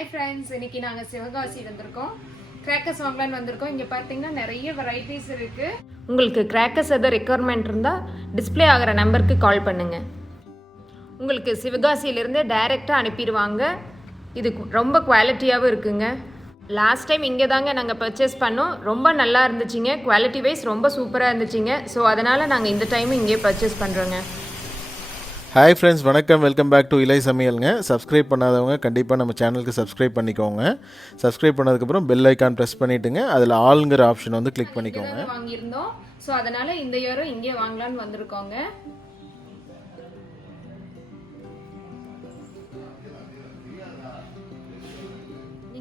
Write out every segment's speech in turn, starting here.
Hi friends, இன்னைக்கு நாங்க சிவகாசி வந்திருக்கோம். கிராக்கர்ஸ் வாங்கலாம்னு வந்திருக்கோம். இங்க பாத்தீங்கன்னா நிறைய வெரைட்டிஸ் இருக்கு. உங்களுக்கு கிராக்கர்ஸ் எதாவது ரெக்குவயர்மெண்ட் இருந்தா டிஸ்ப்ளே ஆகிற நம்பருக்கு கால் பண்ணுங்க. உங்களுக்கு சிவகாசியில இருந்து டைரக்டா அனுப்பிடுவாங்க. இது ரொம்ப குவாலிட்டியாவும் இருக்குங்க. லாஸ்ட் டைம் இங்கே தாங்க நாங்கள் பர்ச்சேஸ் பண்ணோம். ரொம்ப நல்லா இருந்துச்சுங்க. குவாலிட்டி வைஸ் ரொம்ப சூப்பராக இருந்துச்சுங்க. ஸோ அதனால் நாங்கள் இந்த டைமும் இங்கே பர்ச்சேஸ் பண்ணுறோங்க. ஹாய் ஃப்ரெண்ட்ஸ், வணக்கம். வெல்கம் பேக் டு இலை சமையலுங்க. சப்ஸ்கிரைப் பண்ணாதவங்க கண்டிப்பாக நம்ம சேனலுக்கு சப்ஸ்கிரைப் பண்ணிக்கோங்க. சப்ஸ்கிரைப் பண்ணதுக்கப்புறம் பெல் ஐக்கான் ப்ரெஸ் பண்ணிவிட்டுங்க. அதில் ஆளுங்கிற ஆப்ஷன் வந்து கிளிக் பண்ணிக்கோங்க. வாங்கியிருந்தோம். ஸோ அதனால் இந்த இயரும் இங்கே வாங்கலான்னு வந்திருக்கோங்க.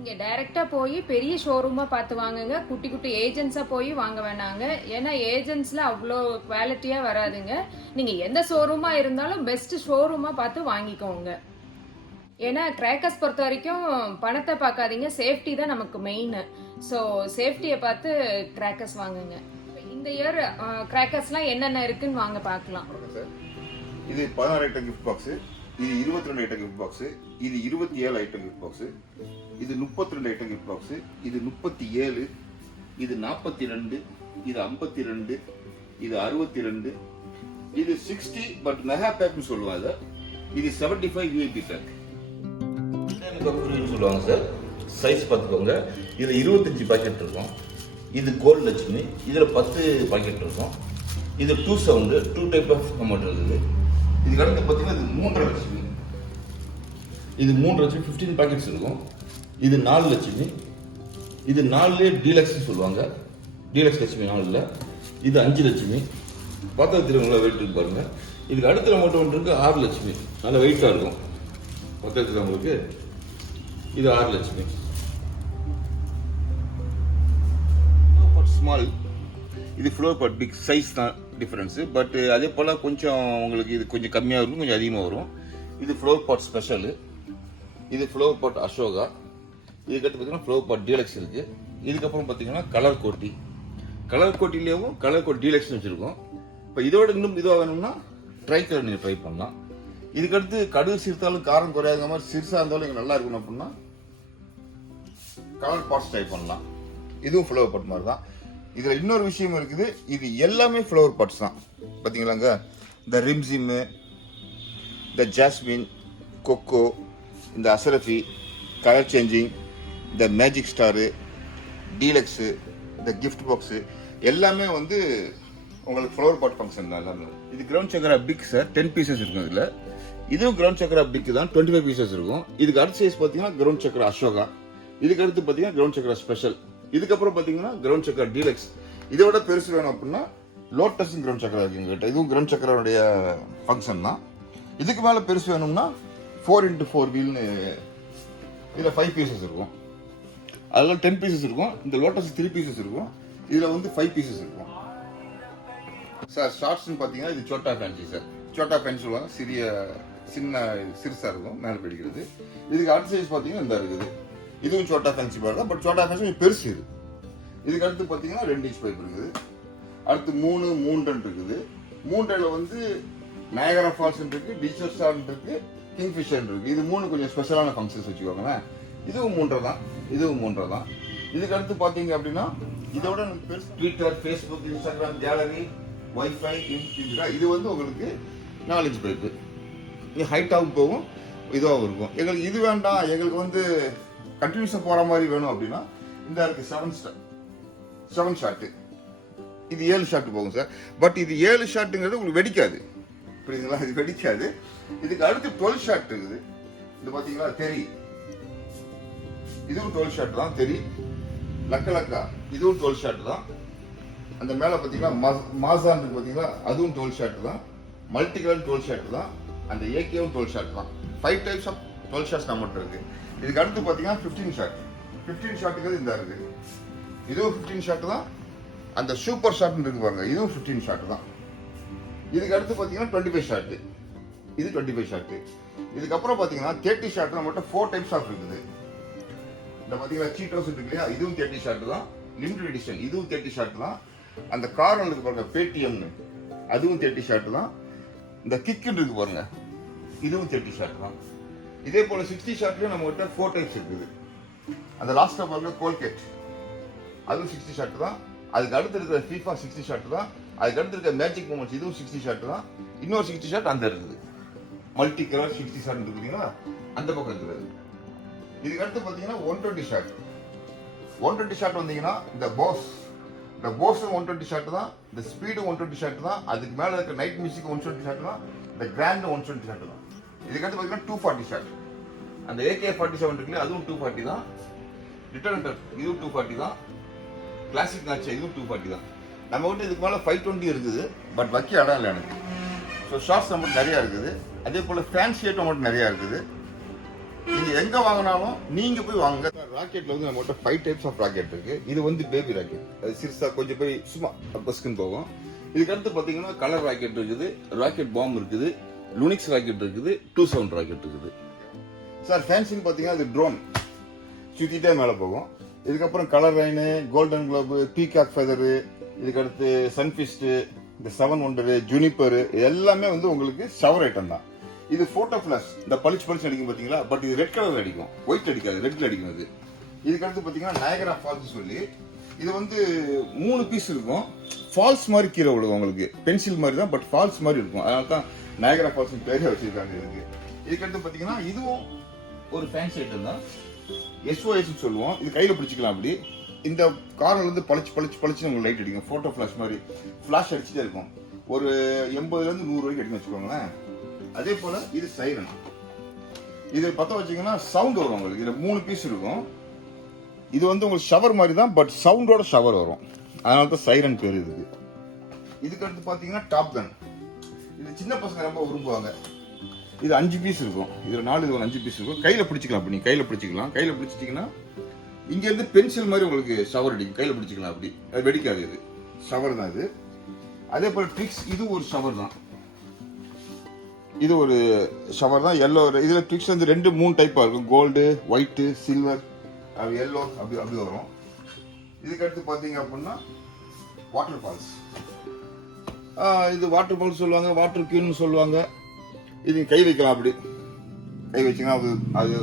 நீங்கள் டைரெக்டாக போய் பெரிய ஷோரூமாக பார்த்து வாங்குங்க. குட்டி குட்டி ஏஜென்ட்ஸாக போய் வாங்க வேணாங்க. ஏன்னா ஏஜென்ட்ஸில் அவ்வளோ குவாலிட்டியாக வராதுங்க. நீங்கள் எந்த ஷோரூமாக இருந்தாலும் பெஸ்ட்டு ஷோரூமாக பார்த்து வாங்கிக்கோங்க. ஏன்னா கிராக்கர்ஸ் பொறுத்த வரைக்கும் பணத்தை பார்க்காதீங்க, சேஃப்டி தான் நமக்கு மெயின். ஸோ சேஃப்டியை பார்த்து கிராக்கர்ஸ் வாங்குங்க. இந்த இயர் கிராக்கர்ஸ்லாம் என்னென்ன இருக்குன்னு வாங்க பார்க்கலாம். இது 16 ஐட்டம் கிஃப்ட் பாக்ஸு, இது 22 ஐட்டம் கிஃப்ட் பாக்ஸு, இது 27 ஐட்டம் கிஃப்ட் பாக்ஸு, இது 32 ஐட்டம் கிஃப்ட் பாக்ஸு, இது 37, இது 42, இது 52, இது 62, இது 60 பட் மெகா பேக்னு சொல்லுவாங்க. இது 75 யூஏபி பேக் சொல்லுவாங்க சார். சைஸ் பார்த்துக்கோங்க. இதுல 25 பாக்கெட் இருக்கும். இது கோல்ட் லட்சுமி, இதுல 10 பாக்கெட் இருக்கும். இது 2 சவுண்டு, 2 டைப் ஆஃப் அமௌண்ட் இருக்குது. இதுக்கு அடுத்து பார்த்தீங்கன்னா இது 3 லட்சுமி, இது 3 லட்சுமி 15 பாக்கெட்ஸ் இருக்கும். இது 4 லட்சுமி, இது 4 டீலக்ஸ் சொல்லுவாங்க. டீலக்ஸ் லட்சுமி 4. இது 5 லட்சுமி. பார்த்தா திருவங்களா வெயிட் இருக்கு பாருங்க. இதுக்கு அடுத்த அமௌண்ட் ஒன்று இருக்கு 6 லட்சுமி, நல்ல வெயிட்டாக இருக்கும். பார்த்தா திருவங்களுக்கு இது 6 லட்சுமி. ஸ்மால், இது ஃப்ளோர் பாட் பிக் சைஸ் தான் டிஃப்ரென்ஸு. பட் அதே போல் கொஞ்சம் உங்களுக்கு இது கொஞ்சம் கம்மியாக இருக்கும், கொஞ்சம் அதிகமாக வரும். இது ஃப்ளோர் பாட் ஸ்பெஷலு, இது ஃப்ளோர் பாட் அசோகா. இதுக்கடுத்து பார்த்தீங்கன்னா ஃப்ளோர் பாட் டீலக்ஸ் இருக்குது. இதுக்கப்புறம் பார்த்தீங்கன்னா கலர் கோட்டி, கலர் கோட்டிலேயும் கலர் கோட் டீலக்ஸ்னு வச்சுருக்கோம். இப்போ இதோட இன்னும் இதுவாக வேணும்னா ட்ரை கலர் நீங்கள் ட்ரை பண்ணலாம். இதுக்கடுத்து கடுகு சிறுத்தாலும் காரம் குறையாத மாதிரி சிறுசாக இருந்தாலும் இங்கே நல்லா இருக்கணும் அப்படின்னா கலர் பாட்ஸ் ட்ரை பண்ணலாம். இதுவும் ஃப்ளோர் பாட் மாதிரி தான். இதுல இன்னொரு விஷயம் இருக்குது, இது எல்லாமே ஃப்ளவர் பாட்ஸ் தான். பாத்தீங்களாங்க, இந்த ரிம்ஸிம்மு, இந்த ஜாஸ்மின், கொக்கோ, இந்த அசரஃபி, கலர் சேஞ்சிங், இந்த மேஜிக் ஸ்டாரு, டீலக்ஸு, இந்த கிஃப்ட் பாக்ஸு எல்லாமே வந்து உங்களுக்கு ஃப்ளவர் பாட் ஃபங்க்ஷன் தான் எல்லாமே. இது கிரவுண்ட் சக்கரா பிக் சார், 10 பீசஸ் இருக்கும் இதுல. இதுவும் கிரவுண்ட் சக்கரா பிக் தான், 25 பீசஸ் இருக்கும். இதுக்கு அடுத்த சைஸ் பார்த்தீங்கன்னா கிரவுண்ட் சக்கரா அசோகா. இதுக்கு அடுத்து பார்த்தீங்கன்னா கிரவுண்ட் சக்கரா ஸ்பெஷல். இதுக்கப்புறம் பார்த்தீங்கன்னா கிரவுண்ட் சக்கரா டீலக்ஸ். இதை விட பெருசு வேணும் அப்படின்னா லோட்டஸ் கிரவுண்ட் சக்கரா இருக்கு எங்ககிட்ட. இதுவும் கிரவுண்ட் சக்கராவுடைய ஃபங்க்ஷன் தான். இதுக்கு மேலே பெருசு வேணும்னா 4x4 வீல்னு இதில் 5 பீசஸ் இருக்கும். அதில் 10 பீசஸ் இருக்கும். இந்த லோட்டஸ் 3 பீசஸ் இருக்கும். இதில் வந்து 5 பீசஸ் இருக்கும் சார். ஷார்ட்ஸ்ன்னு பார்த்தீங்கன்னா இது சோட்டா ஃபேன்சி சார். சோட்டா ஃபேன்சி சொல்லுவாங்க, சிறுசாக இருக்கும், மேலே பிடிக்கிறது. இதுக்கு அடுத்த சைஸ் பார்த்தீங்கன்னா இந்த இருக்குது. இதுவும் சோட்டா ஃபேன்சி பார் தான், பட் சோட்டா ஃபேன்சி பெருசு இது. இதுக்கு அடுத்து பார்த்தீங்கன்னா 2 இன்ச் பைப் இருக்குது. அடுத்து 3 டன் இருக்குது. 3 டன்ல வந்து நயகரா ஃபால்ஸ் இருக்கு, டிஜிட்டல் ஸ்டார் இருக்கு, கிங்ஃபிஷர் இருக்கு. இது 3 கொஞ்சம் ஸ்பெஷலான ஃபங்க்ஷன்ஸ் வச்சுக்கோங்களேன். இதுவும் 3 தான், இதுவும் 3 தான். இதுக்கு அடுத்து பார்த்தீங்க அப்படின்னா இதோட பெருசு Twitter, Facebook, Instagram, gallery, wifi, இது வந்து உங்களுக்கு 4 இன்ச் பைப்பு. இது ஹைட்டாகவும் போகும், இதுவாகவும் இருக்கும். எங்களுக்கு இது வேண்டாம், எங்களுக்கு வந்து கண்டினியூஸாக போகிற மாதிரி வேணும் அப்படின்னா இந்த இருக்கு 7 ஷாட்டு. இது 7 ஷாட்டு போகும் சார். பட் இது 7 ஷாட்டுங்கிறது உங்களுக்கு வெடிக்காது, புரியுதுங்களா? இது வெடிக்காது. இதுக்கு அடுத்து 12 ஷாட் இருக்குது. இது பார்த்தீங்களா தெரி, இதுவும் 12 ஷாட் தான். தெரி லக்கா இதுவும் 12 ஷாட் தான். அந்த மேலே பார்த்தீங்கன்னா மாசான் இருக்கு பார்த்தீங்களா, அதுவும் 12 ஷாட் தான். மல்டி கலர் 12 ஷாட் தான். அந்த ஏகேவும் 12 ஷாட் தான். 5 டைப்ஸ் ஆஃப் 12 ஷாட்ஸ் நம்மகிட்ட இருக்கு. இதுக்கு அடுத்து பார்த்தீங்கன்னா 15 ஷாட். 15 ஷாட்டுங்கிறது இந்த இருக்கு. இதுவும் 15 ஷாட் தான். அந்த சூப்பர் ஷாட்னு இருக்கு பாருங்க, இதுவும் 15 ஷாட் தான். இதுக்கு அடுத்து பார்த்தீங்கன்னா 25 ஷாட். இது 25 ஷாட். இதுக்கப்புறம் பார்த்தீங்கன்னா 30 ஷாட் நம்மகிட்ட 4 டைப்ஸ் ஆஃப் இருக்குது. இந்த பார்த்தீங்கன்னா சீட்டோஸ் இருக்கு இல்லையா, இதுவும் 30 ஷாட் தான். லிமிடெட் எடிஷன் இதுவும் 30 ஷாட் தான். அந்த கார் இருக்கு பாருங்க பேடிஎம்னு, அதுவும் 30 ஷாட் தான். இந்த கிக்குன்னு இருக்கு பாருங்க, இதுவும் 30 ஷாட் தான். இதே போல 60 ஷாட்லயும் நம்ம கிட்ட 4 டைப்ஸ் இருக்குது. அந்த லாஸ்ட் பாருங்க கோல்கேட், அதுவும் 60 ஷாட் தான். அதுக்கு அடுத்து இருக்கிற FIFA 60 ஷாட் தான். அதுக்கு அடுத்து இருக்கிற மேஜிக் மூமெண்ட்ஸ் இதுவும் 60 ஷாட் தான். இன்னொரு 60 ஷாட் அந்த இருக்குது, மல்டி கலர் 60 ஷாட் இருக்குங்களா, அந்த பக்கம் இருக்கிறது. இதுக்கு அடுத்து பார்த்தீங்கன்னா 120 ஷாட். 120 ஷாட் வந்தீங்கன்னா இந்த போஸ் 120 ஷாட் தான். இந்த ஸ்பீடு 120 ஷாட் தான். அதுக்கு மேலே இருக்க நைட் மியூசிக் 120 ஷாட் தான். இந்த கிராண்ட் 120 ஷாட் தான். இதுக்கு அடுத்து பார்த்தீங்கன்னா 240 ஷாட். அந்த AK-47 இருக்குல்ல, அதுவும் 240 தான். ரிட்டர்னர் இதுவும் 240 தான். கிளாசிக் நாச்சா இதுவும் 240 தான். நம்ம கிட்ட இதுக்கு மேலே 520 இருக்குது, பட் வைக்க இடம் இல்லை எனக்கு. ஸோ ஷார்ட்ஸ் நம்மகிட்ட நிறையா இருக்குது. அதே போல் ஃபேன்சி ஐட்டம் மட்டும் நிறையா இருக்குது. நீங்கள் எங்கே வாங்கினாலும் நீங்கள் போய் வாங்க. ராக்கெட்டில் வந்து நம்மகிட்ட 5 டைப்ஸ் ஆஃப் ராக்கெட் இருக்குது. இது வந்து பேபி ராக்கெட், அது சிறுசாக கொஞ்சம் போய் சும்மா பஸ்க்குன்னு போகும். இதுக்கு அடுத்து பார்த்தீங்கன்னா கலர் ராக்கெட் இருக்குது, ராக்கெட் பாம் இருக்குது, லுனிக்ஸ் ராக்கெட் இருக்குது, 2 ராக்கெட் இருக்குது. சார் ஃபேன்சின்னு பார்த்தீங்கன்னா அது ட்ரோன் சுற்றிட்டே மேலே போகும். இதுக்கப்புறம் colour line, golden globe, peacock feather, இதுக்கடுத்து சன்ஃபிஸ்ட்டு, இந்த 7 ஒண்டரு, ஜூனிப்பரு, எல்லாமே வந்து உங்களுக்கு ஷவர் ஐட்டம் தான். இது போட்டோ ஃபிளாஷ், இந்த பளிச்சு அடிக்கும் பார்த்தீங்களா, பட் இது ரெட் கலர் அடிக்கும், ஒயிட் அடிக்காது, ரெட்ல அடிக்கும் அது. இதுக்கடுத்து பார்த்தீங்கன்னா நயகரா ஃபால்ஸ் சொல்லி, இது வந்து 3 பீஸ் இருக்கும். ஃபால்ஸ் மாதிரி கீழே விடுவோம் உங்களுக்கு, பென்சில் மாதிரி தான், பட் ஃபால்ஸ் மாதிரி இருக்கும். அதனால தான் நயகரா ஃபால்ஸ் பேரே வச்சிருக்காங்க இதுக்கு. இதுக்கடுத்து பார்த்தீங்கன்னா இதுவும் ஒரு ஃபேன்சி ஐட்டம் தான், SOS சொல்லுவோம். இது கையில் பிடிச்சிக்கலாம். அப்படி இந்த கார்ல இருந்து பளிச்சு உங்களுக்கு லைட் அடிக்கும், போட்டோ ஃபிளாஷ் மாதிரி ஃபிளாஷ் அடிச்சுட்டே இருக்கும். ஒரு 80லேருந்து 100 வரைக்கும் அடிக்கும் வச்சுக்கோங்களேன். அதே போல இது சைரன். இது பற்ற வச்சீங்கன்னா சவுண்ட் வரும் உங்களுக்கு. இதுல 3 பீஸ் இருக்கும். இது வந்து உங்களுக்கு ஷவர் மாதிரி தான், பட் சவுண்டோட ஷவர் வரும். அதனால தான் சைரன் பேர் இதுக்கு. இதுக்கு அடுத்து பாத்தீங்கன்னா டாப் கன். இது சின்ன பசங்க ரொம்ப விரும்புவாங்க. இது 5 பீஸ் இருக்கும். இதுல 4 இது 5 பீஸ் இருக்கும். கையில பிடிச்சிக்கலாம். அப்படி கையில பிடிச்சிக்கலாம். கையில பிடிச்சிட்டீங்கன்னா இங்க இருந்து பென்சில் மாதிரி உங்களுக்கு ஷவர் அடிக்கும். கையில பிடிச்சிக்கலாம். அப்படி அது வெடிக்காது. இது ஷவர் தான் இது. அதே போல ட்ரிக்ஸ், இது ஒரு ஷவர் தான். இது ஒரு ஷவர் தான். எல்லோ, இதுல ட்ரிக்ஸ் வந்து 2-3 டைப்பா இருக்கும். கோல்டு, ஒயிட், சில்வர், எல்லோ, அப்படி வரும். இதுக்கு அடுத்து பாத்தீங்க அப்படின்னா வாட்டர் ஃபால்ஸ். இது வாட்டர் ஃபால்ஸ் சொல்லுவாங்க, வாட்டர் கியூன்னு சொல்லுவாங்க. இது கை வைக்கலாம். அப்படி கை வச்சிங்கன்னா அது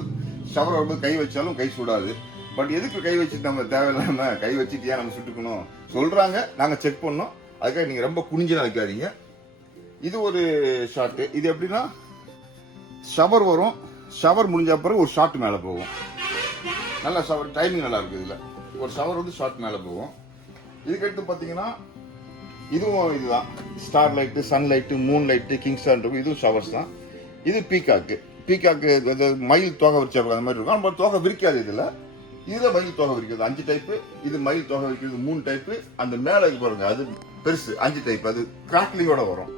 ஷவர் வரும்போது கை வச்சாலும் கை சுடாது. பட் எதுக்கு கை வச்சுட்டு நம்ம தேவையில்லாம கை வச்சுட்டு ஏன் நம்ம சுட்டுக்கணும் சொல்றாங்க. நாங்க செக் பண்ணோம். அதுக்காக நீங்க ரொம்ப குனிஞ்செல்லாம் வைக்காதீங்க. இது ஒரு ஷாட். இது எப்படின்னா ஷவர் வரும், ஷவர் முடிஞ்ச அப்புறம் ஒரு ஷாட் மேல போகும். நல்லா ஷவர் டைமிங் நல்லா இருக்கு. இதுல ஒரு ஷவர் வந்து ஷாட் மேல போகும். இதுக்கடுத்து பாத்தீங்கன்னா இதுவும் இதுதான், star light, sun light, moon light, king star இருக்கும். இதுவும் ஷவர்ஸ் தான். இது பீகாக்கு. மயில் தோகை விரிச்சா அந்த மாதிரி இருக்கும். நம்ம தோகை விரிக்காது. இதுல மயில் தோகை விரிக்கிறது 5 டைப்பு. இது மயில் தோகை விரிக்கிறது 3 டைப்பு. அந்த மேல பாருங்க, அது பெருசு 5 டைப். அது கிராக்லிங்கோட வரும்.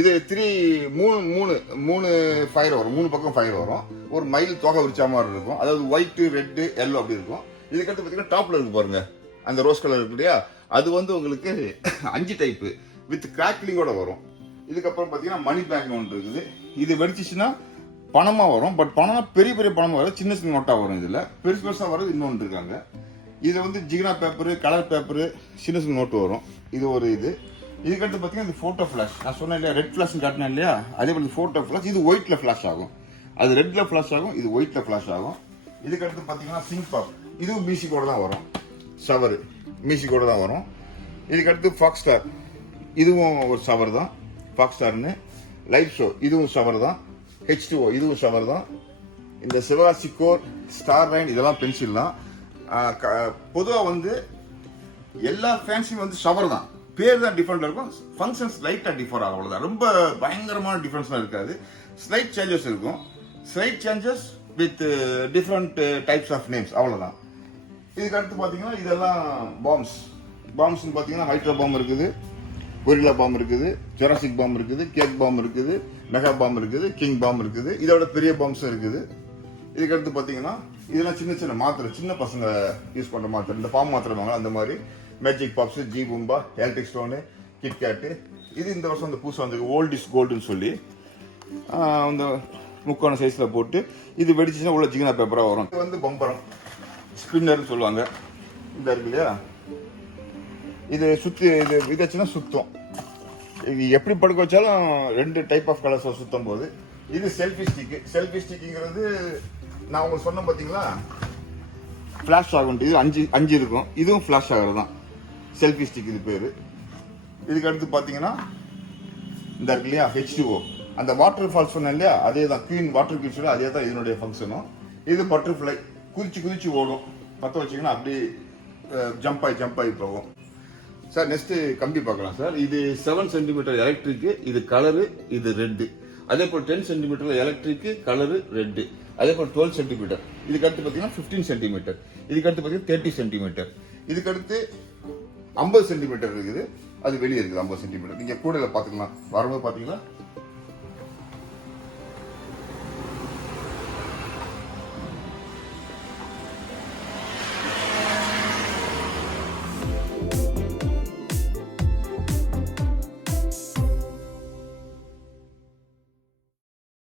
இது 3 ஃபயர் வரும். 3 பக்கம் ஃபயர் வரும். ஒரு மயில் தோகை விரிச்சா மாதிரி இருக்கும். அதாவது ஒயிட், ரெட், எல்லோ அப்படி இருக்கும். இதுக்கடுத்து பாத்தீங்கன்னா டாப்ல இருக்கு பாருங்க, அந்த ரோஸ் கலர் இருக்கு இல்லையா, அது வந்து உங்களுக்கு 5 டைப்பு வித் கிராக்லிங்கோட வரும். இதுக்கப்புறம் பாத்தீங்கன்னா மணி பேங்க் ஒன்று இருக்குது. இது வெடிச்சிச்சுன்னா பணமா வரும். பட் பணம் பெரிய பணமா வரும், சின்ன நோட்டா வரும். இதுல பெருசா வர்றது இன்னொன்று இருக்காங்க. இது வந்து ஜிகினா பேப்பரு, கலர் பேப்பரு, சின்ன நோட்டு வரும். இது ஒரு இது. இதுக்கடுத்து பாத்தீங்கன்னா இது போட்டோ ஃபிளாஷ். நான் சொன்னேன் இல்லையா, ரெட் ஃபிளாஷ் காட்டினேன் இல்லையா, அதே போல போட்டோ ஃபிளாஷ். இது ஒயிட்ல ஃபிளாஷ் ஆகும். அது ரெட்ல ஃபிளாஷ் ஆகும், இது ஒயிட்ல ஃபிளாஷ் ஆகும். இதுக்கடுத்து பாத்தீங்கன்னா சிங்க் பாப். இதுவும் மியூசிக்கோட தான் வரும். ஷவர் மியூசிக்கோட தான் வரும். இதுக்கடுத்து ஃபாக்ஸ் ஸ்டார். இதுவும் ஒரு ஷவர் தான், ஃபாக்ஸ் ஸ்டார்னு. லைட் ஷோ, இதுவும் ஷவர் தான். H2O, இதுவும் ஷவர் தான். இந்த சிவகாசி கோர், ஸ்டார் லைன், இதெல்லாம் பென்சில் தான். பொதுவாக வந்து எல்லா ஃபேன்ஸியும் வந்து ஷவர் தான், பேர் தான் டிஃப்ரெண்ட் இருக்கும். ஃபங்க்ஷன்ஸ் லைட்டாக டிஃபர் ஆகும், அவ்வளோதான். ரொம்ப பயங்கரமான டிஃப்ரென்ஸ்லாம் இருக்காது. ஸ்லைட் சேஞ்சஸ் இருக்கும். Slight changes with different types of names, அவ்வளோதான். இதுக்கு அடுத்து பார்த்தீங்கன்னா இதெல்லாம் பாம்ஸ்ன்னு பார்த்தீங்கன்னா ஹைட்ரா பாம் இருக்குது, கொரில்லா பாம் இருக்குது, ஜொராசிக் பாம் இருக்குது, கேக் பாம் இருக்குது, மெகா பாம் இருக்குது, கிங் பாம் இருக்குது. இதோட பெரிய பாம்ஸும் இருக்குது. இதுக்கு அடுத்து பார்த்தீங்கன்னா இதெல்லாம் சின்ன மாத்திரை, சின்ன பசங்க யூஸ் பண்ணுற மாத்திரை, இந்த பாம் மாத்திரை வாங்க அந்த மாதிரி. மேஜிக் பாப்ஸ், ஜி பூம்பா, எலக்ட்ரிக் ஸ்டோனு, கிட்கேட்டு. இது இந்த வருஷம் அந்த புதுசாக வந்து ஓல்ட் இஸ் கோல்டுன்னு சொல்லி அந்த முக்கான சைஸில் போட்டு இது வெடிச்சுன்னா உள்ள ஜிகினா பேப்பராக வரும். இது வந்து பம்பரம் ஸ்பின்னர்னு சொல்லுவாங்க. இந்த இருக்கு இல்லையா, இது சுற்றி இது இதாச்சுன்னா சுத்தம். இது எப்படி படுக்க வச்சாலும் 2 டைப் ஆஃப் கலர்ஸ் சுத்தும் போது இது செல்ஃபி ஸ்டிக்கு. செல்ஃபி ஸ்டிக்குங்கிறது நான் உங்களுக்கு சொன்னேன் பார்த்தீங்களா, ஃப்ளாஷ் ஆகும். இது 5 இருக்கும். இதுவும் ஃப்ளாஷ் ஆகிறது தான் செல்ஃபி ஸ்டிக் இது பேர். இதுக்கு அடுத்து பார்த்தீங்கன்னா இந்த இருக்கு இல்லையா H2O, அந்த வாட்டர் ஃபால்ஸ் சொன்னேன் இல்லையா, அதே தான் குயின் வாட்டர் குயின் சொல்லி அதே தான் இதனுடைய ஃபங்க்ஷனும். இது பட்டர்ஃப்ளை, குதிச்சு ஓடும். பற்ற வச்சிங்கன்னா அப்படியே ஜம்ப் ஆகி போகும். சார் நெக்ஸ்ட் கம்பி பார்க்கலாம் சார். இது 7 சென்டிமீட்டர் எலக்ட்ரிக்கு, இது கலரு, இது ரெட்டு. அதே போல் 10 சென்டிமீட்டர் எலக்ட்ரிக்கு, கலரு, ரெட்டு. அதே போல் 12 சென்டிமீட்டர். இதுக்கு அடுத்து பார்த்தீங்கன்னா 15 சென்டிமீட்டர். இதுக்கு அடுத்து பார்த்தீங்கன்னா 30 சென்டிமீட்டர். இதுக்கு அடுத்து 50 சென்டிமீட்டர் இருக்குது, அது வெளியே இருக்குது 50 சென்டிமீட்டர். நீங்கள் கூடையில் பார்த்துக்கலாம், வரும்போது பார்த்தீங்கன்னா